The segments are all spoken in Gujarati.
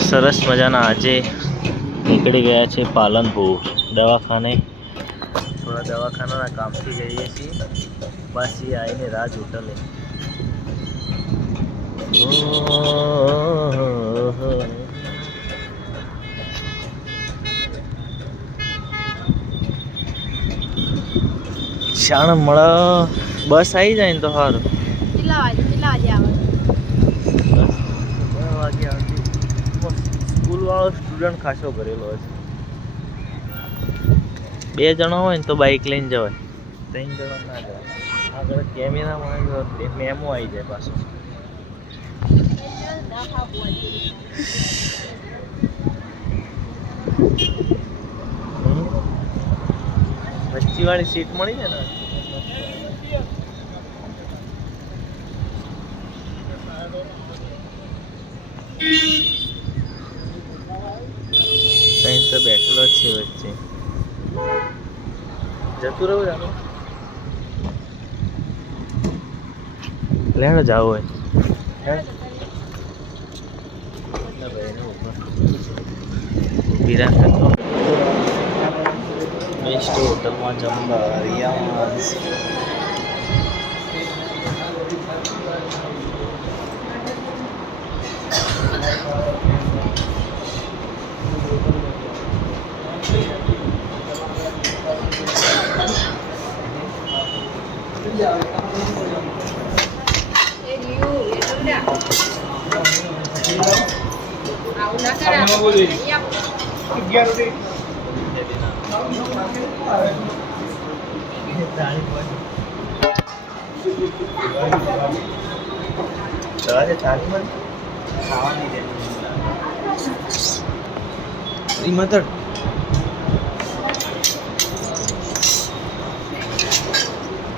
સરસ મજાના આજે નીકળી ગયા છે પાલનપુર દવાખાને. થોડા દવાખાનાના કામથી જઈએ છીએ. પાછી આવીને રાજ હોટલે. શાણ મળે બસ આવી જાય ને તો સારું. કેટલા વાગે આવે? 10 વાગે આવતી. સ્કૂલ વાળો સ્ટુડન્ટ ખાસો ભરેલો હશે. 2 જણા હોય ને તો બાઇક લઈને જવાય. 3 જણા ના જવાય. આગળ કેમેરામાં મેમો આવી જાય પાછો. વચ્ચેવાળી સીટ મળી જાય ને. કઈ તો બેઠેલો જ છે વચ્ચે. જતું રહું જાણો લેડો જાવ હોય બેસ્ટ હોટલમાં જમવા રિયાઝ.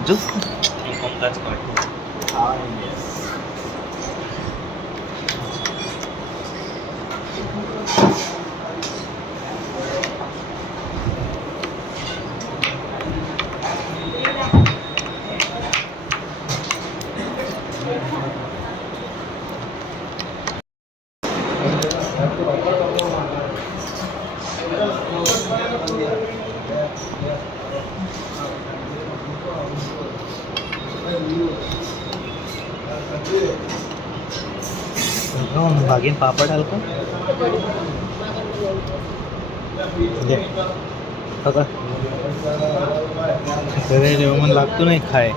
જો ભાગીને પાપડ હાલકો ઘરે રહેવું મને લાગતું નહીં ખાય.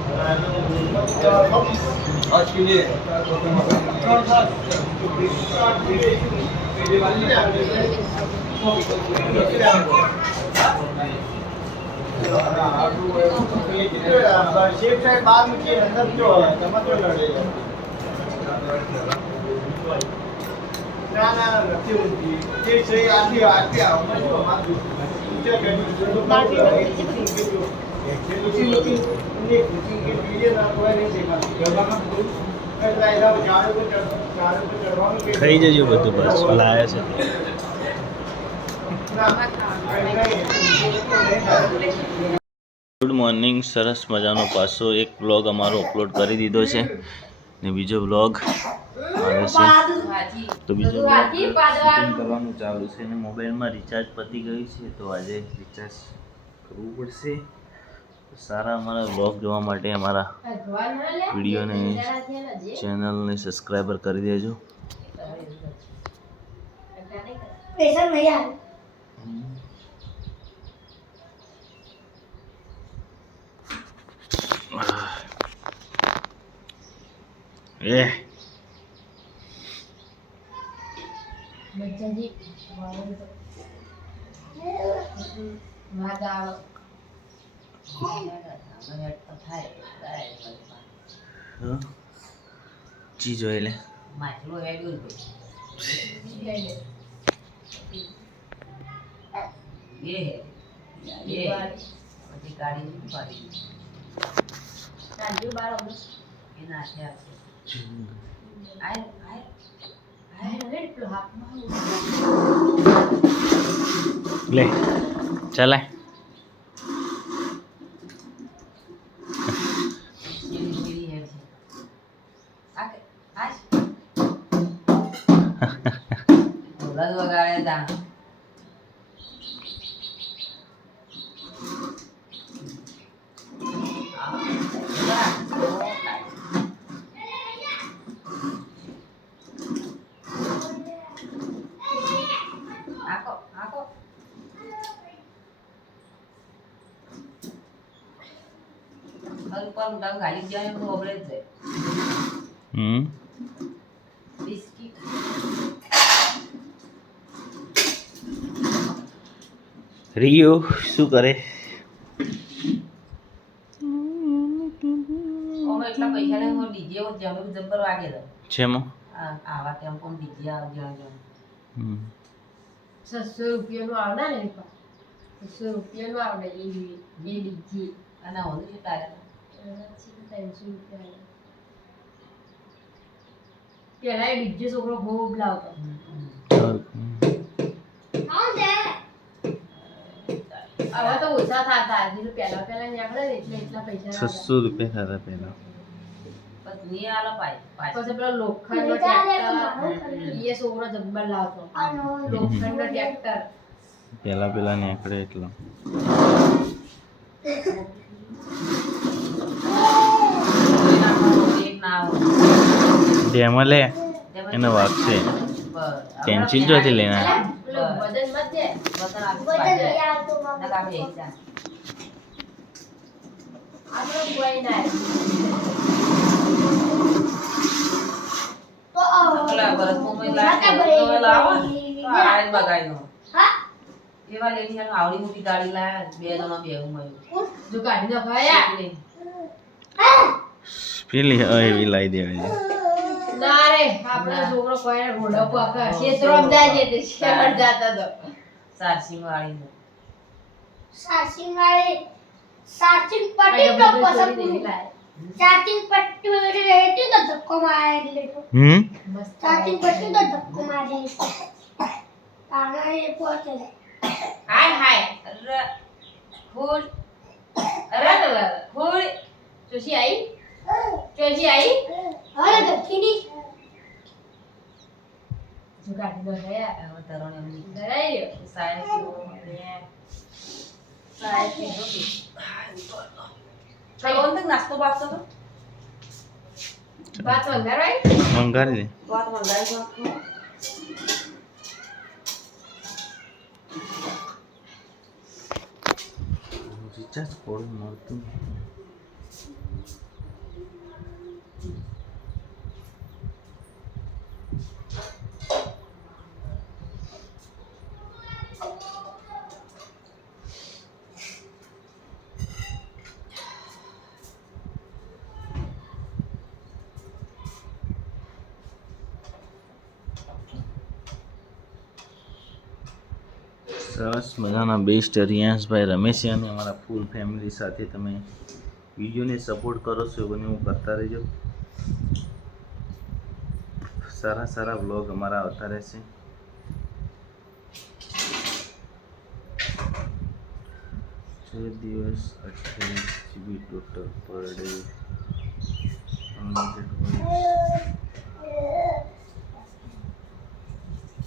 ખાઈ જજો બધું બસ લાયા છે. Good morning. સરસ મજાનો પાછો એક વ્લોગ અમારો અપલોડ કરી દીધો છે ને બીજો વ્લોગ આવે છે. તો બીજો શૂટિંગ કરવાનું ચાલુ છે ને મોબાઈલમાં રિચાર્જ પતી ગયું છે તો આજે રિચાર્જ કરવું પડશે. સારા અમારા વ્લોગ જોવા માટે અમારા વિડીયોને ચેનલને સબસ્ક્રાઈબર કરી દેજો. ચીજો એટલે લે ચલાય. ઢોલ જ વગાડે તા આકો આકો ઉપર ઉડાવ ગાડી જાય એમ ઓબળે જ જાય બિસ્કિટ રિયો શું કરે? ઓમે એટલા પૈસા ને હું ડીજે ઓ જબર વાગે તો છેમાં આવા તેમ પણ ડીજે આવજો 600 રૂપિયાનું આવડે ને પા 600 રૂપિયાનું આવડે એ ડીજી અને ઓલું શું તારે 300 રૂપિયા પેલા એ ડીજે છોકરો ખૂબ લાવતો હવે તો ઓછા થતા હજી પેલા પેલા નીકળે ને એટલે એટલા પૈસા 600 રૂપિયા થતા પહેલા. પત્ની આલો પાઈ પછી પેલો લોખંડનો ટ્રેક્ટર એ છોકરો જબ્બર લાવતો લોખંડનો ટ્રેક્ટર પેલા નીકળે એટલો ડેમો લે એનો વાગશે ટેન્શન જોતી લેના પેલો વજન મત દે વતન આપી નકા બે જા આપણો કોઈ ના અગલા વર્ષ મુંબઈ લાવો તો આજ બગાડ્યો એવા લેની હાલ આવડી મોટી ગાડી લાયા બે જણા બેહું મયું જો કાઢી ના ભાયા પેલી એવી લાવી દેવાય ના રે આપણો છોકરો કોઈ રોડો પર ક્ષેત્રો જાય છે તે શહેર જાતા તો સારસિંગ વાળી સાચિંગ પટ્ટી તો પસંદ સાચિંગ પટ્ટી રહેતી તો ધક્કો મારે એટલે સાચિંગ પટ્ટી તો ધક્કો મારે આના એ પોતે હાય હાય ફૂલ અરે ફૂલ ચોસી આવી અરે દક્ષિણી જો કાઢી દો ગયા હવે તરણ એમની ડરાઈ રહ્યો સાહેબ ચાલો અંતક નાસ્તો બાસ્તો તો બાત વંગારાય મંગારી દે વાત મંગાઈ નાખો રિચાર્જ કોડ મળતું સરસ મજાના બેસ્ટ રિયાંશભાઈ રમેશ અને અમારા ફૂલ ફેમિલી સાથે તમે વિડીયોને સપોર્ટ કરો છો એવું હું કરતા રહેજો. સારા વ્લોગ અમારા આવતા રહેશે. દિવસ 28 GB ટોટલ પર ડે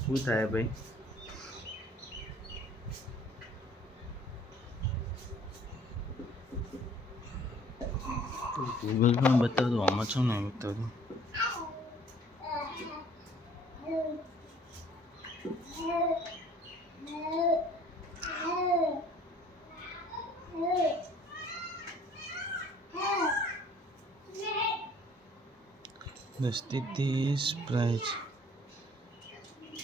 શું થાય ભાઈ? ગૂગલમાં બતાવ દો આમાં છો ને બતાવ દો. દસથી 30 પ્રાઇસ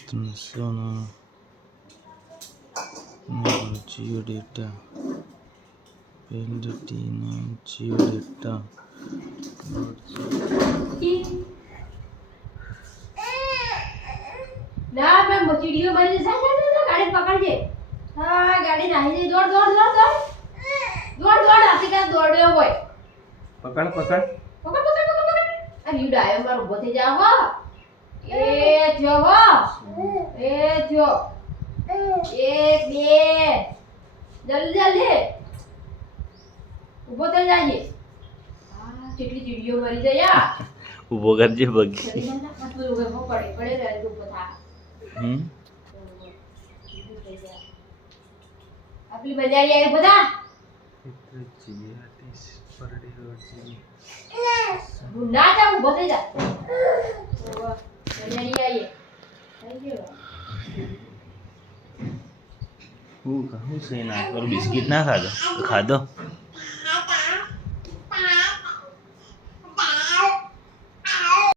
300 જીઓ ડેટા પેલિટીના જીઓ ડેટા ના મેં મોચીડીઓ મારી જા ગાડી પકડજે હા ગાડી નાહી જઈ દોડ આથી કા દોડ્યો હોય પકડ આ યુ ડાયો મારો ઉભો થઈ જા હો એ થયો હો એ થયો 1 2 જલ્દી ઉભો થઈ જાજે આ કેટલી ચીડીઓ મરી જાય ઊભો કરજે બગી. પડે રહે ઉભો થા આપલી બજારી આવી બધા હું ના જાઉં બધે જા બજારી આવીએ થઈ ગયો હું કહું છે ના કરું બિસ્કિટ ના ખાધો ખાધો